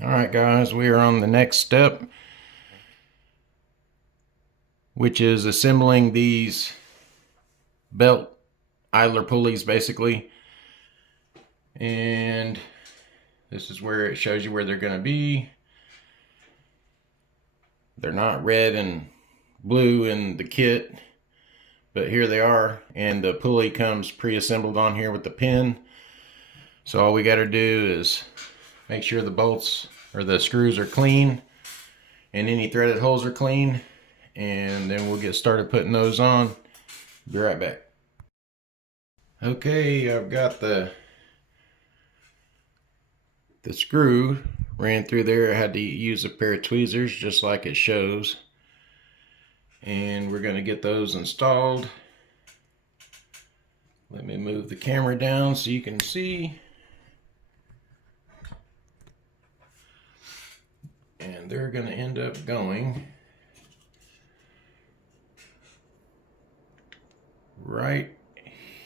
Alright guys, we are on the next step, which is assembling these belt idler pulleys basically. And this is where it shows you where they're going to be. They're not red and blue in the kit, but here they are, and the pulley comes pre-assembled on here with the pin. So all we got to do is make sure the bolts or the screws are clean and any threaded holes are clean, and then we'll get started putting those on. Be right back. Okay, I've got the screw ran through there. I had to use a pair of tweezers just like it shows, and we're going to get those installed. Let me move the camera down so you can see. And they're going to end up going right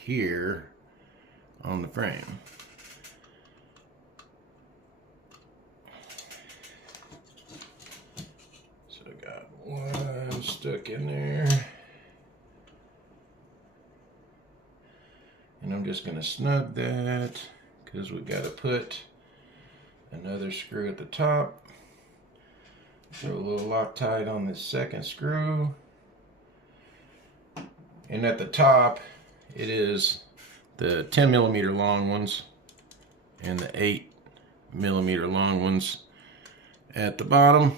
here on the frame. So I got one stuck in there, and I'm just going to snug that because we got to put another screw at the top. Throw a little Loctite on this second screw, and at the top it is the 10mm long ones and the 8mm long ones at the bottom.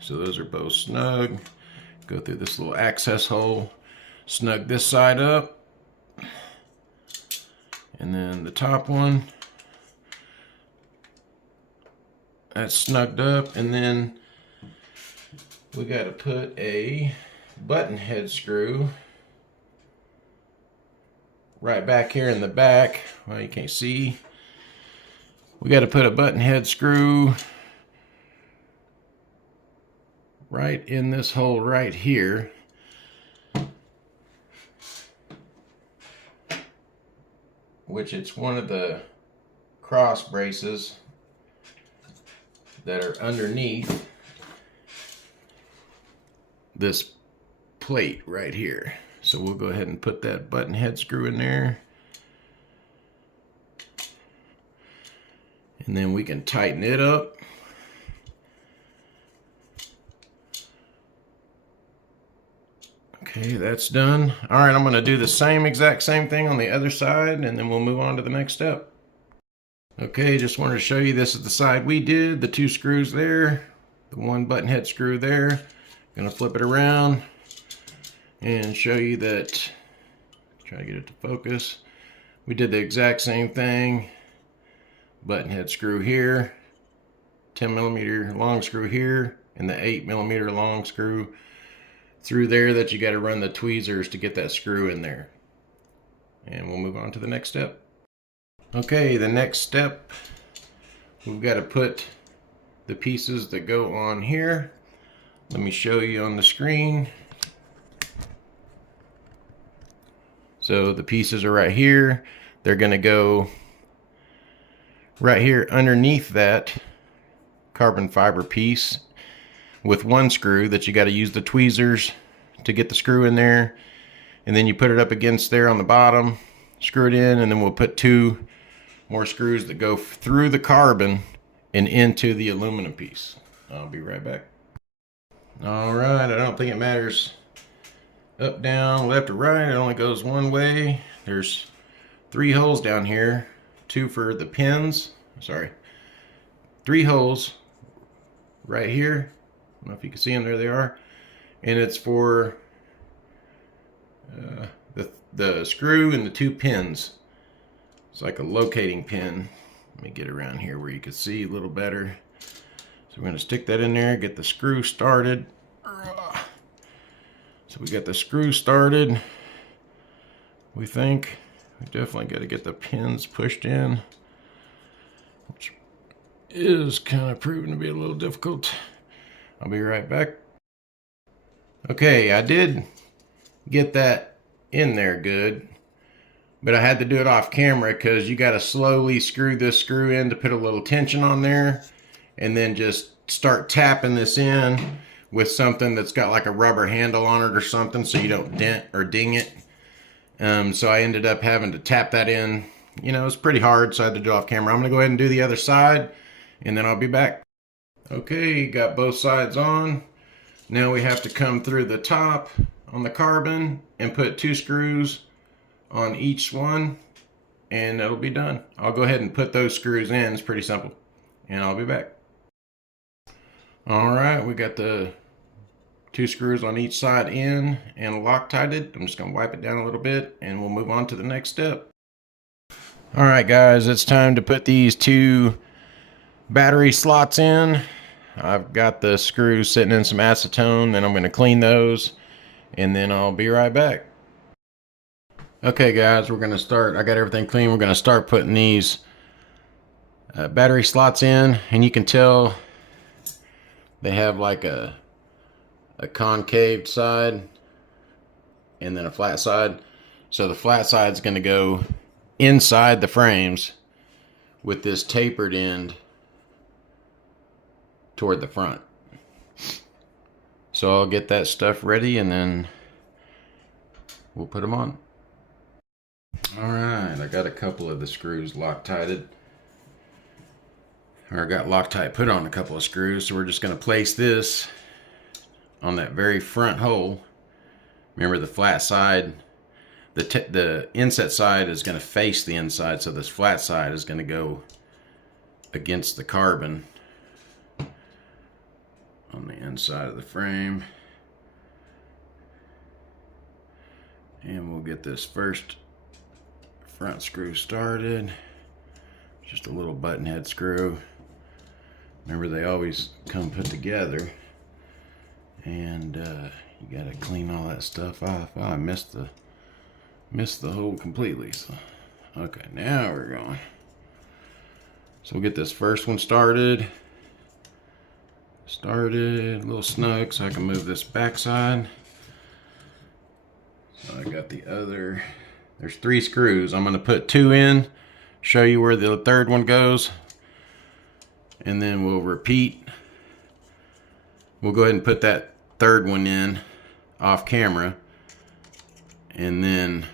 So those are both snug. Go through this little access hole, snug this side up, and then the top one, that's snugged up. And then we got to put a button head screw right back here in the back. Well, you can't see. We got to put a button head screw right in this hole right here. Which it's one of the cross braces that are underneath this plate right here. So we'll go ahead and put that button head screw in there, and then we can tighten it up. Okay, that's done. All right, I'm going to do the exact same thing on the other side, and then we'll move on to the next step. Okay, just wanted to show you, this is the side we did. The two screws there, the one button head screw there. Gonna flip it around and show you that, try to get it to focus. We did the exact same thing. Button head screw here, 10mm long screw here, and the 8mm long screw through there that you got to run the tweezers to get that screw in there. And we'll move on to the next step. Okay, the next step, we've got to put the pieces that go on here. Let me show you on the screen. So the pieces are right here. They're going to go right here underneath that carbon fiber piece with one screw that you got to use the tweezers to get the screw in there. And then you put it up against there on the bottom, screw it in, and then we'll put two more screws that go through the carbon and into the aluminum piece. I'll be right back. All right, I don't think it matters up, down, left, or right. It only goes one way. There's 3 holes down here, 2 for the pins. Sorry, 3 holes right here. I don't know if you can see them. There they are. And it's for the screw and the 2 pins. It's like a locating pin. Let me get around here where you can see a little better. So we're going to stick that in there, get the screw started. So we got the screw started. We think we definitely got to get the pins pushed in, which is kind of proving to be a little difficult. I'll be right back. Okay, I did get that in there good. but I had to do it off camera because you got to slowly screw this screw in to put a little tension on there, and then just start tapping this in with something that's got like a rubber handle on it or something so you don't dent or ding it. So I ended up having to tap that in. You know, it's pretty hard, so I had to do it off camera. I'm gonna go ahead and do the other side, and then I'll be back. Okay, got both sides on. Now we have to come through the top on the carbon and put 2 screws on each one, and that'll be done. I'll go ahead and put those screws in. It's pretty simple, and I'll be back. All right, we got the 2 screws on each side in and Loctited. I'm just gonna wipe it down a little bit and we'll move on to the next step. All right, guys, it's time to put these 2 battery slots in. I've got the screws sitting in some acetone, then I'm gonna clean those, and then I'll be right back. Okay, guys, we're gonna start. I got everything clean. We're gonna start putting these battery slots in, and you can tell they have like a concave side and then a flat side. So the flat side is going to go inside the frames with this tapered end toward the front. So I'll get that stuff ready and then we'll put them on. All right, I got a couple of the screws Loctited. Or I got Loctite put on a couple of screws, so we're just going to place this on that very front hole. Remember, the flat side, the inset side is going to face the inside, so this flat side is going to go against the carbon on the inside of the frame. And we'll get this first front screw started. Just a little button head screw. Remember, they always come put together, and you gotta clean all that stuff off. Oh, I missed the hole completely. So, okay, now we're going. So we'll get this first one started a little snug, so I can move this back side. So I got the other. There's 3 screws. I'm gonna put 2 in, show you where the third one goes, and then we'll repeat. We'll go ahead and put that third one in off camera, and then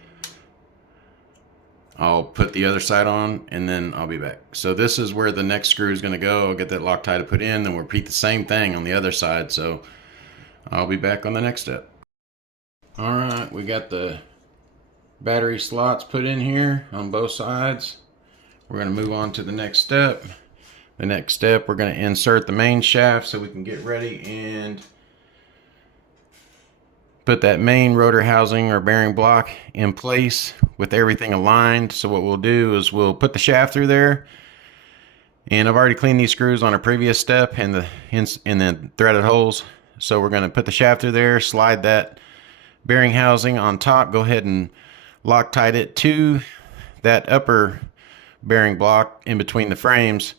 I'll put the other side on, and then I'll be back. So this is where the next screw is going to go. I'll get that Loctite put in, then we'll repeat the same thing on the other side. So I'll be back on the next step. All right, we got the battery slots put in here on both sides. We're going to move on to the next step. The next step, we're going to insert the main shaft so we can get ready and put that main rotor housing or bearing block in place with everything aligned. So what we'll do is we'll put the shaft through there, and I've already cleaned these screws on a previous step and the threaded holes. So we're going to put the shaft through there, slide that bearing housing on top, go ahead and Loctite it to that upper bearing block in between the frames.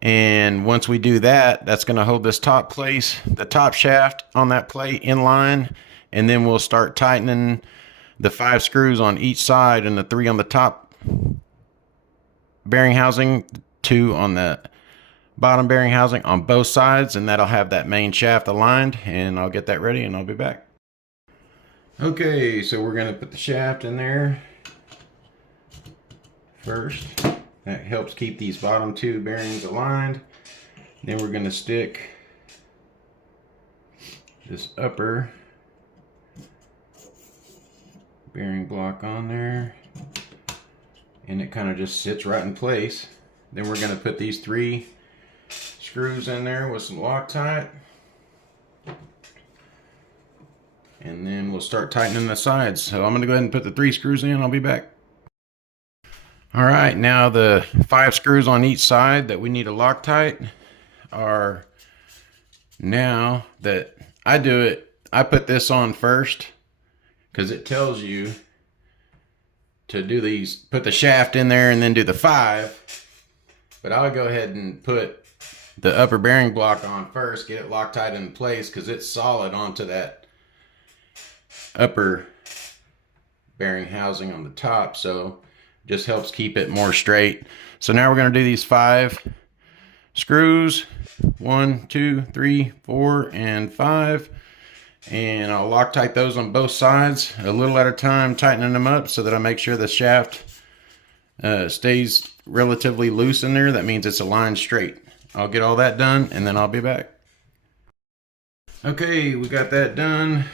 And once we do that, that's going to hold this top place, the top shaft on that plate in line. And then we'll start tightening the 5 screws on each side and the 3 on the top bearing housing, 2 on the bottom bearing housing on both sides. And that'll have that main shaft aligned, and I'll get that ready and I'll be back. Okay, so we're going to put the shaft in there first. That helps keep these bottom 2 bearings aligned. Then we're going to stick this upper bearing block on there, and it kind of just sits right in place. Then we're going to put these 3 screws in there with some Loctite, and then we'll start tightening the sides. So I'm going to go ahead and put the 3 screws in. I'll be back. All right, now the 5 screws on each side that we need a Loctite are, now that I do it, I put this on first because it tells you to do these, put the shaft in there and then do the 5. But I'll go ahead and put the upper bearing block on first, get it Loctite in place because it's solid onto that upper bearing housing on the top, so just helps keep it more straight. So now we're going to do these 5 screws, 1, 2, 3, 4, and 5, and I'll Loctite those on both sides a little at a time, tightening them up so that I make sure the shaft stays relatively loose in there. That means it's aligned straight. I'll get all that done and then I'll be back. Okay, we got that done.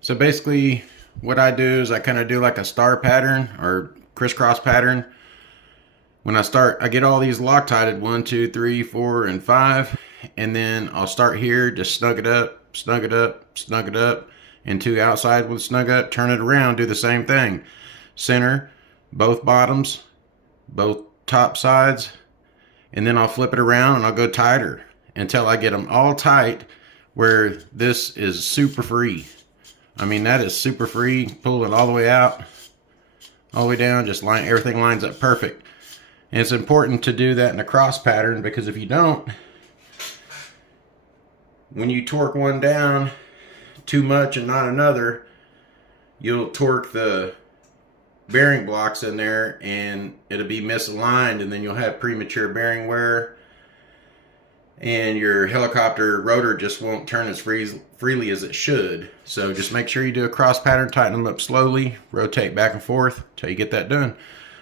So basically what I do is I kind of do like a star pattern or crisscross pattern. When I start, I get all these Loctited, 1, 2, 3, 4, and 5, and then I'll start here, just snug it up, snug it up, snug it up, and 2 outside with snug up, turn it around, do the same thing. Center, both bottoms, both top sides, and then I'll flip it around and I'll go tighter until I get them all tight where this is super free. I mean, that is super free. Pull it all the way out, all the way down, just everything lines up perfect. And it's important to do that in a cross pattern, because if you don't, when you torque one down too much and not another, you'll torque the bearing blocks in there and it'll be misaligned, and then you'll have premature bearing wear and your helicopter rotor just won't turn as freely as it should. So just make sure you do a cross pattern, tighten them up slowly, rotate back and forth till you get that done.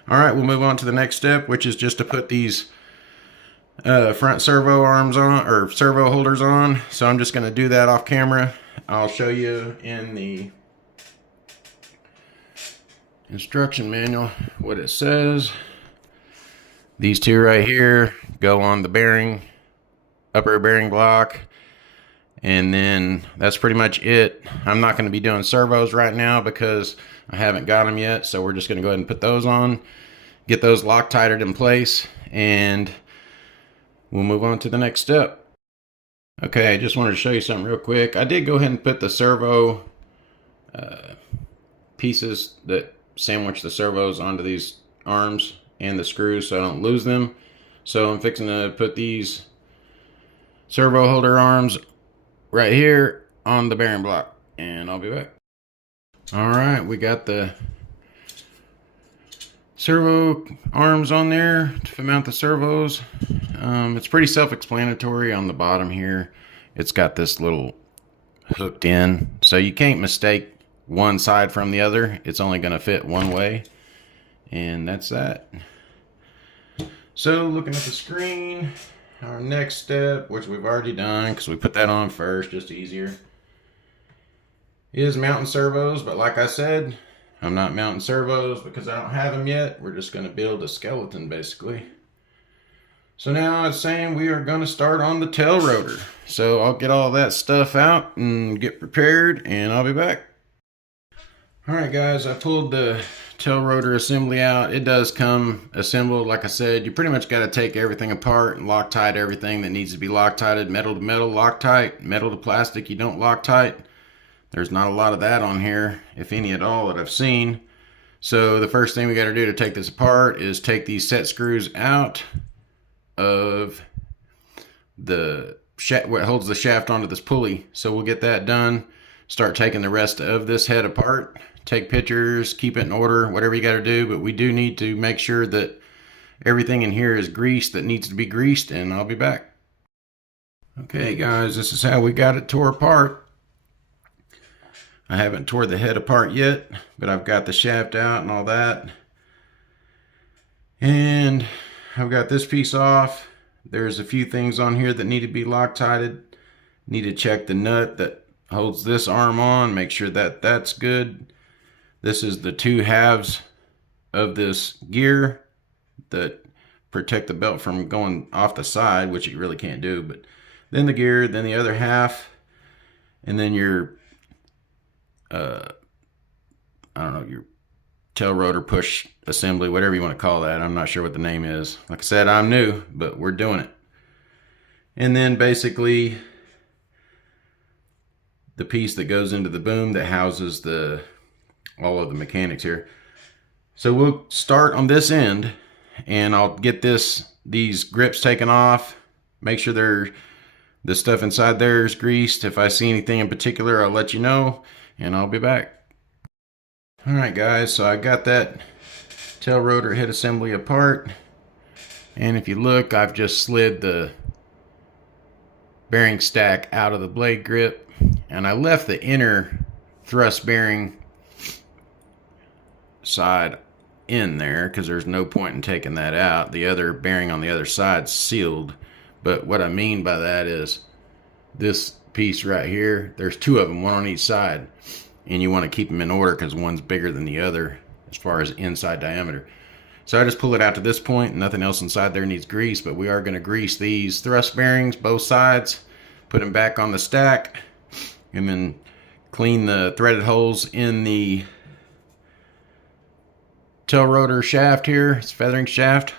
All right, we'll move on to the next step, which is just to put these front servo arms on, or servo holders on. So I'm just going to do that off camera. I'll show you in the instruction manual what it says. These 2 right here go on the bearing, upper bearing block, and then that's pretty much it. I'm not going to be doing servos right now because I haven't got them yet, so we're just going to go ahead and put those on, get those Loctited in place, and we'll move on to the next step. Okay, I just wanted to show you something real quick. I did go ahead and put the servo pieces that sandwich the servos onto these arms and the screws so I don't lose them. So I'm fixing to put these servo holder arms right here on the bearing block, and I'll be back. All right, we got the servo arms on there to mount the servos. It's pretty self-explanatory on the bottom here. It's got this little hooked in, so you can't mistake one side from the other. It's only going to fit one way, and that's that. So looking at the screen, our next step, which we've already done because we put that on first, just easier, is mounting servos. But like I said, I'm not mounting servos because I don't have them yet. We're just going to build a skeleton basically. So now it's saying we are going to start on the tail rotor. So I'll get all that stuff out and get prepared, and I'll be back. Alright guys, I pulled the tail rotor assembly out. It does come assembled. Like I said, you pretty much got to take everything apart and Loctite everything that needs to be Loctited. Metal to metal, Loctite. Metal to plastic, you don't Loctite. There's not a lot of that on here, if any at all, that I've seen. So the first thing we got to do to take this apart is take these set screws out of the what holds the shaft onto this pulley. So we'll get that done. Start taking the rest of this head apart. Take pictures, keep it in order, whatever you got to do. But we do need to make sure that everything in here is greased that needs to be greased, and I'll be back. Okay guys, this is how we got it tore apart. I haven't tore the head apart yet, but I've got the shaft out and all that. And I've got this piece off. There's a few things on here that need to be Loctited. Need to check the nut that holds this arm on, make sure that that's good. This is the 2 halves of this gear that protect the belt from going off the side, which you really can't do. But then the gear, then the other half, and then your I don't know, your tail rotor push assembly, whatever you want to call that. I'm not sure what the name is. Like I said, I'm new, but we're doing it. And then basically the piece that goes into the boom that houses all of the mechanics here. So we'll start on this end, and I'll get these grips taken off, make sure the stuff inside there is greased. If I see anything in particular, I'll let you know, and I'll be back. All right, guys, so I got that tail rotor head assembly apart, and if you look, I've just slid the bearing stack out of the blade grip, and I left the inner thrust bearing side in there because there's no point in taking that out. The other bearing on the other side's sealed, but what I mean by that is this piece right here, there's two of them, one on each side, and you want to keep them in order because one's bigger than the other as far as inside diameter. So I just pull it out to this point. Nothing else inside there needs grease, but we are going to grease these thrust bearings, both sides, put them back on the stack, and then clean the threaded holes in the tail rotor shaft here. It's feathering shaft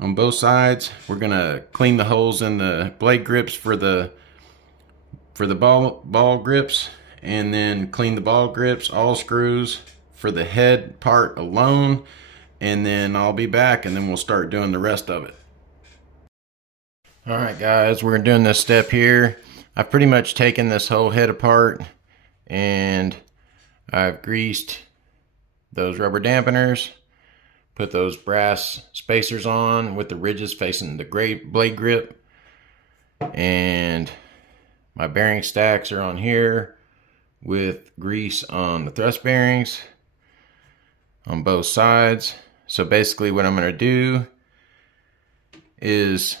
on both sides. We're going to clean the holes in the blade grips for the ball grips, and then clean the ball grips, all screws for the head part alone, and then I'll be back and then we'll start doing the rest of it. All right, guys, we're doing this step here. I've pretty much taken this whole head apart and I've greased those rubber dampeners, put those brass spacers on with the ridges facing the blade grip, and my bearing stacks are on here with grease on the thrust bearings on both sides. So basically what I'm going to do is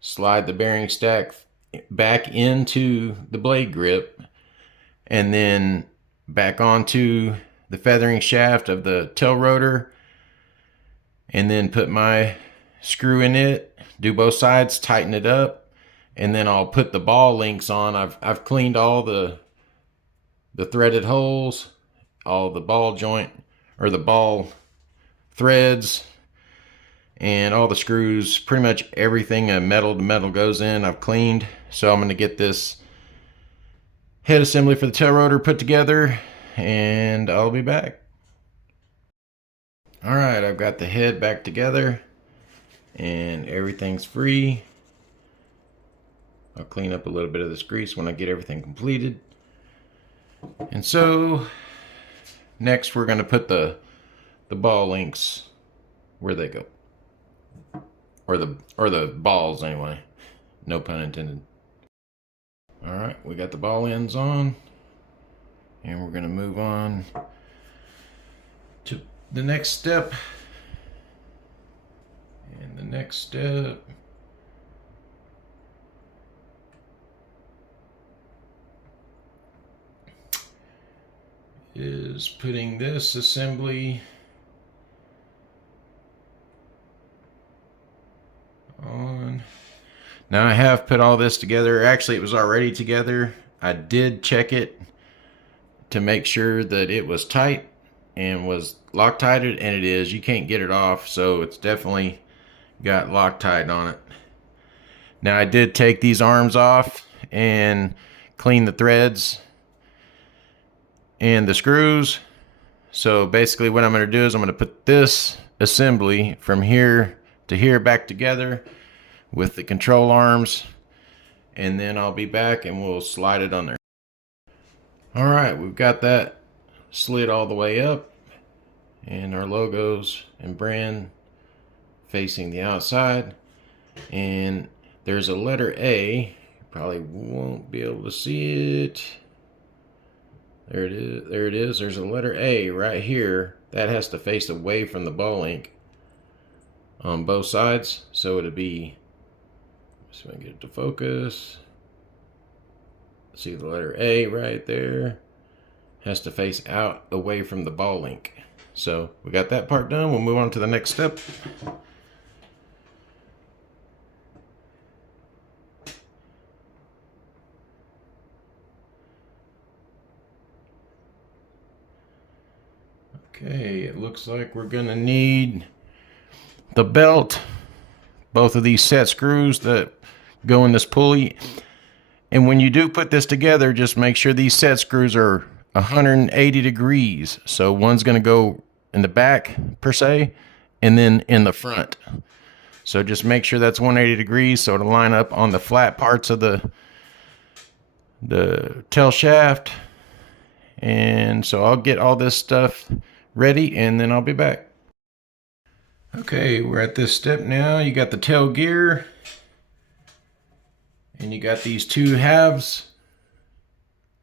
slide the bearing stack back into the blade grip and then back onto the feathering shaft of the tail rotor, and then put my screw in it, do both sides, tighten it up, and then I'll put the ball links on. I've cleaned all the threaded holes, all the ball joint or the ball threads, and all the screws. Pretty much everything metal to metal goes in, I've cleaned. So I'm going to get this head assembly for the tail rotor put together, and I'll be back. All right, I've got the head back together and everything's free. I'll clean up a little bit of this grease when I get everything completed. And so next we're going to put the ball links where they go, or the balls anyway, no pun intended. All right, we got the ball ends on, and we're going to move on to the next step. And the next step is putting this assembly on. Now I have put all this together. Actually, it was already together. I did check it to make sure that it was tight and was Loctited, and it is. You can't get it off, so it's definitely got Loctite on it. Now I did take these arms off and clean the threads and the screws. So basically what I'm going to do is I'm going to put this assembly from here to here back together with the control arms, and then I'll be back and we'll slide it on there. All right, we've got that slid all the way up, and our logos and brand facing the outside, and there's a letter A. You probably won't be able to see it. There it is. There it is. There's a letter A right here. That has to face away from the ball link on both sides. So it'll be, so I get it to focus. See the letter A right there. Has to face out away from the ball link. So we got that part done. We'll move on to the next step. Okay, it looks like we're gonna need the belt, both of these set screws that go in this pulley. And when you do put this together, just make sure these set screws are 180 degrees. So one's gonna go in the back per se, and then in the front. So just make sure that's 180 degrees so it'll line up on the flat parts of the tail shaft. And so I'll get all this stuff ready and then I'll be back. Okay, we're at this step now. You got the tail gear and you got these two halves,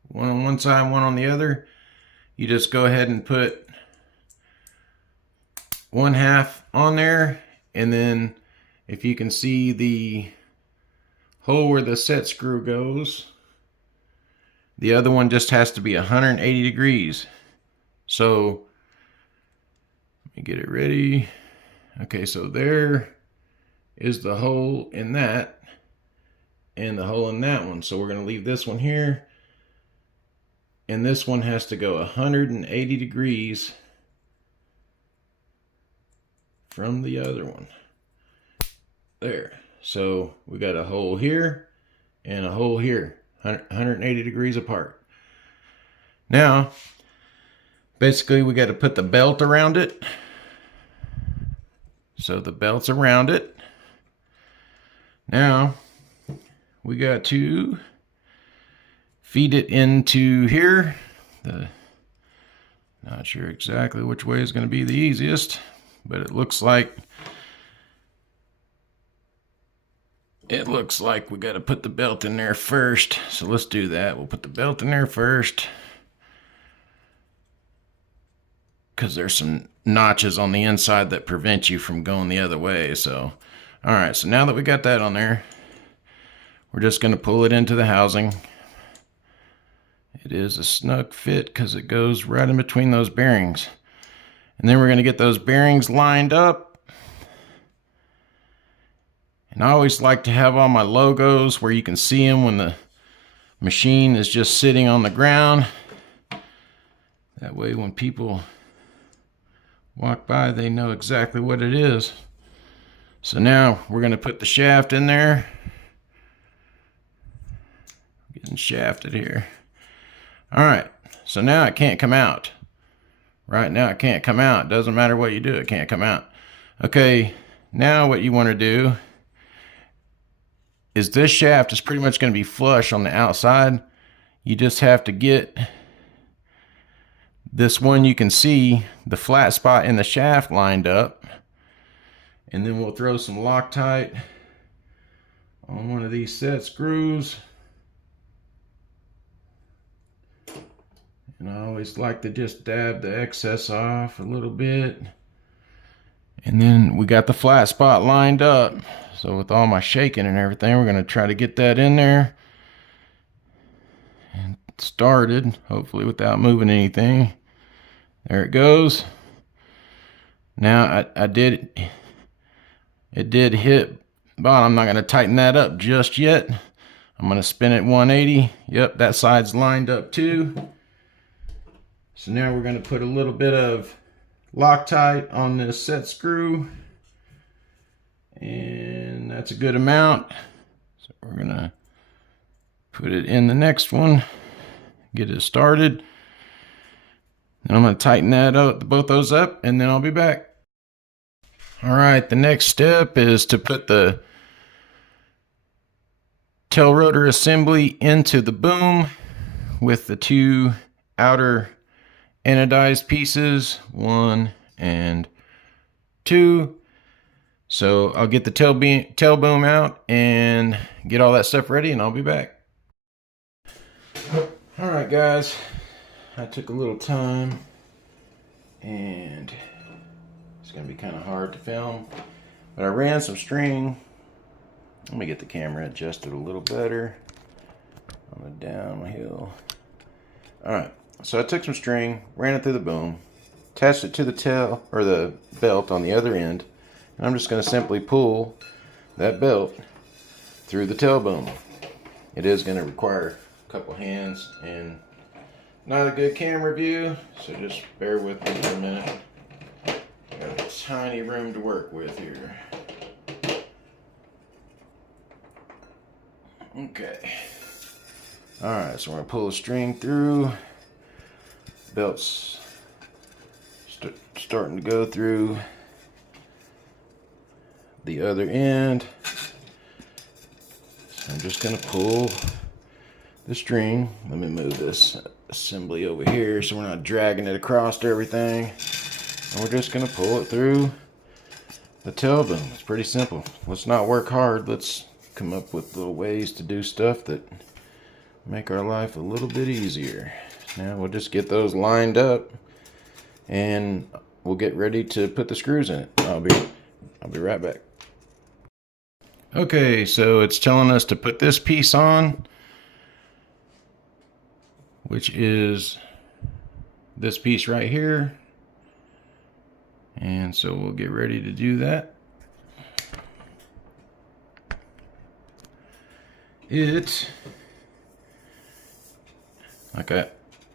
one on one side, one on the other. You just go ahead and put one half on there, and then if you can see the hole where the set screw goes, the other one just has to be 180 degrees. So let me get it ready. Okay, so there is the hole in that and the hole in that one. So we're going to leave this one here, and this one has to go 180 degrees from the other one. There. So we got a hole here and a hole here, 180 degrees apart. Now, basically we got to put the belt around it. So the belt's around it. Now, we got to feed it into here. Not sure exactly which way is going to be the easiest, but it looks like we got to put the belt in there first. So let's do that. We'll put the belt in there first, because there's some notches on the inside that prevent you from going the other way. So, all right, so now that we got that on there, we're just going to pull it into the housing. It is a snug fit because it goes right in between those bearings. And then we're going to get those bearings lined up. And I always like to have all my logos where you can see them when the machine is just sitting on the ground. That way when people walk by, they know exactly what it is. So now we're going to put the shaft in there. Getting shafted here. All right, so now it can't come out. Right now it can't come out. Doesn't matter what you do, it can't come out. Okay, now what you want to do is this shaft is pretty much going to be flush on the outside. You just have to get this one, you can see the flat spot in the shaft lined up, and then we'll throw some Loctite on one of these set screws. And I always like to just dab the excess off a little bit. And then we got the flat spot lined up. So with all my shaking and everything, we're going to try to get that in there and started, hopefully without moving anything. There it goes. Now it did hit bottom. I'm not going to tighten that up just yet. I'm going to spin it 180. Yep, that side's lined up too. So now we're going to put a little bit of Loctite on this set screw, and that's a good amount. So we're going to put it in the next one, get it started. And I'm going to tighten that up, both those up, and then I'll be back. All right, the next step is to put the tail rotor assembly into the boom with the two outer anodized pieces, 1 and 2. So I'll get the tail boom out and get all that stuff ready, and I'll be back. All right, guys, I took a little time, and it's gonna be kind of hard to film, but I ran some string. Let me get the camera adjusted a little better on the downhill. All right. So I took some string, ran it through the boom, attached it to the tail or the belt on the other end, and I'm just going to simply pull that belt through the tail boom. It is going to require a couple hands and not a good camera view, so just bear with me for a minute. Got a tiny room to work with here. Okay. All right, so we're going to pull the string through. Belt's starting to go through the other end. So I'm just going to pull the string. Let me move this assembly over here so we're not dragging it across everything. And we're just going to pull it through the tail boom. It's pretty simple. Let's not work hard. Let's come up with little ways to do stuff that make our life a little bit easier. Now we'll just get those lined up and we'll get ready to put the screws in it. I'll be right back. Okay, so it's telling us to put this piece on, which is this piece right here. And so we'll get ready to do that.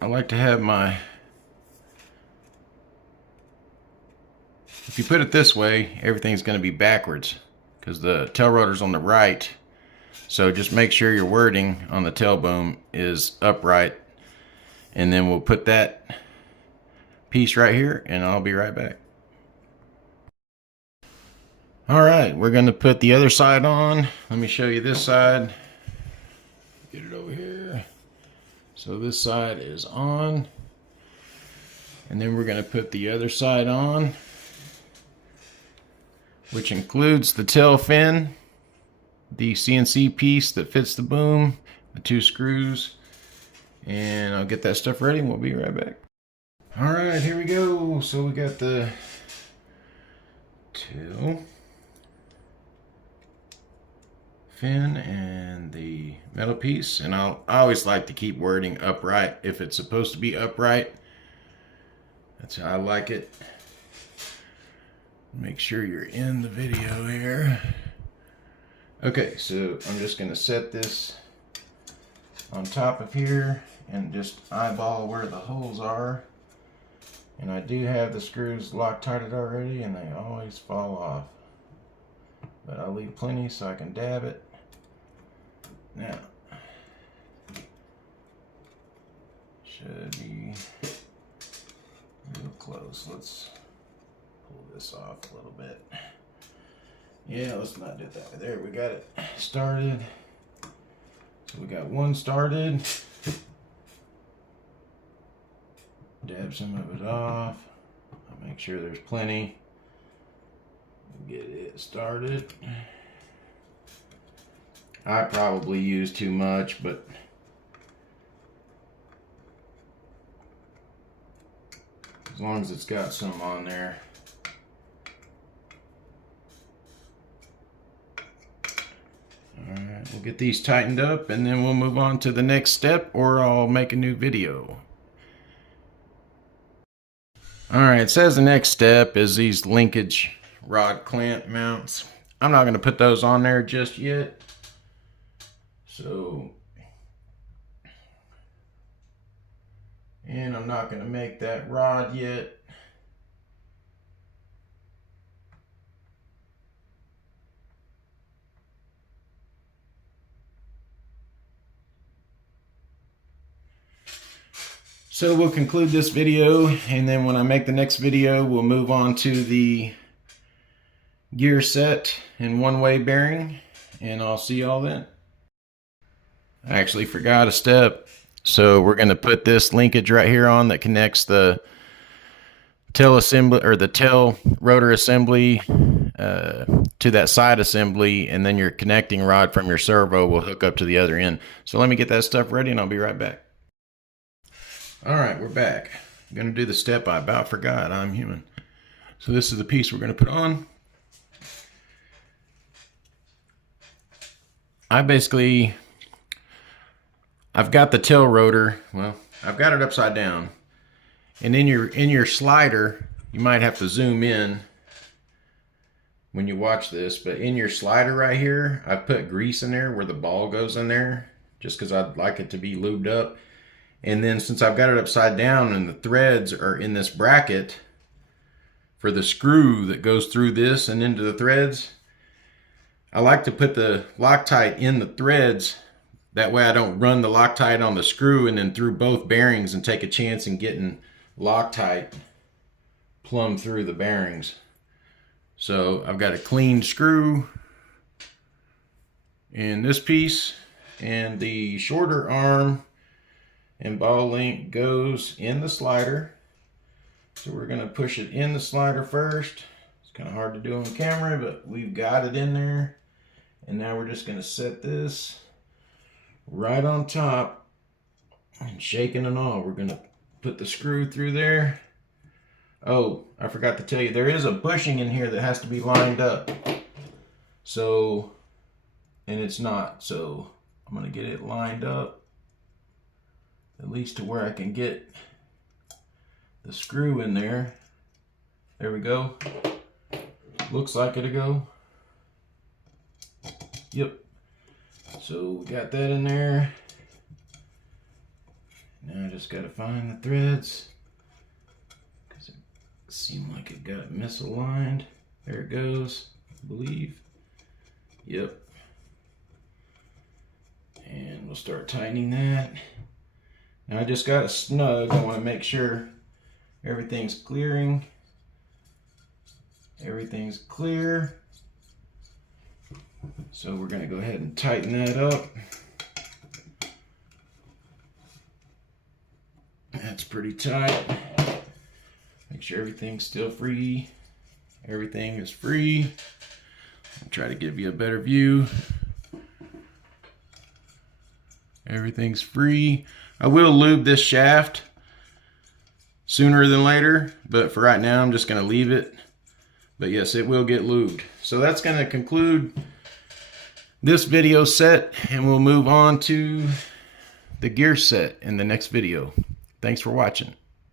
I like to have my, if you put it this way, everything's going to be backwards because the tail rotor's on the right. So just make sure your wording on the tail boom is upright, and then we'll put that piece right here and I'll be right back. All right, we're going to put the other side on. Let me show you this side. Get it over here. So this side is on, and then we're going to put the other side on, which includes the tail fin, the CNC piece that fits the boom, the 2 screws, and I'll get that stuff ready and we'll be right back. All right, here we go. So we got the tail fin and the metal piece, and I always like to keep wording upright if it's supposed to be upright. That's how I like it. Make sure you're in the video here. Okay, so I'm just going to set this on top of here and just eyeball where the holes are. And I do have the screws Loctited already and they always fall off. But I'll leave plenty so I can dab it. Now, should be real close. Let's pull this off a little bit. Yeah, let's not do that. There, we got it started. So we got one started. Dab some of it off. I'll make sure there's plenty. Get it started. I probably use too much, but as long as it's got some on there. Alright, we'll get these tightened up and then we'll move on to the next step, or I'll make a new video. Alright, it says the next step is these linkage rod clamp mounts. I'm not going to put those on there just yet. So, and I'm not going to make that rod yet. So we'll conclude this video, and then when I make the next video, we'll move on to the gear set and one-way bearing, and I'll see y'all then. I actually forgot a step. So we're going to put this linkage right here on that connects the tail assembly, or the tail rotor assembly, to that side assembly, and then your connecting rod from your servo will hook up to the other end. So let me get that stuff ready and I'll be right back. All right, we're back. I'm going to do the step I about forgot. I'm human. So this is the piece we're going to put on. I've got the tail rotor, well, I've got it upside down. And in your slider, you might have to zoom in when you watch this, but in your slider right here, I've put grease in there where the ball goes in there, just because I'd like it to be lubed up. And then since I've got it upside down and the threads are in this bracket for the screw that goes through this and into the threads, I like to put the Loctite in the threads. That way I don't run the Loctite on the screw and then through both bearings and take a chance in getting Loctite plumb through the bearings. So I've got a clean screw in this piece, and the shorter arm and ball link goes in the slider. So we're going to push it in the slider first. It's kind of hard to do on camera, but we've got it in there. And now we're just going to set this right on top, and shaking and all, we're going to put the screw through there. Oh, I forgot to tell you, there is a bushing in here that has to be lined up. So, and it's not. So I'm going to get it lined up, at least to where I can get the screw in there. There we go. Looks like it'll go. Yep. So we got that in there. Now I just got to find the threads, because it seemed like it got misaligned. There it goes, I believe. Yep. And we'll start tightening that. Now I just got it snug. I want to make sure everything's clearing. Everything's clear. So we're going to go ahead and tighten that up. That's pretty tight. Make sure everything's still free. Everything is free. I'll try to give you a better view. Everything's free. I will lube this shaft sooner than later, but for right now I'm just going to leave it. But yes, it will get lubed. So that's going to conclude this video set, and we'll move on to the gear set in the next video. Thanks for watching.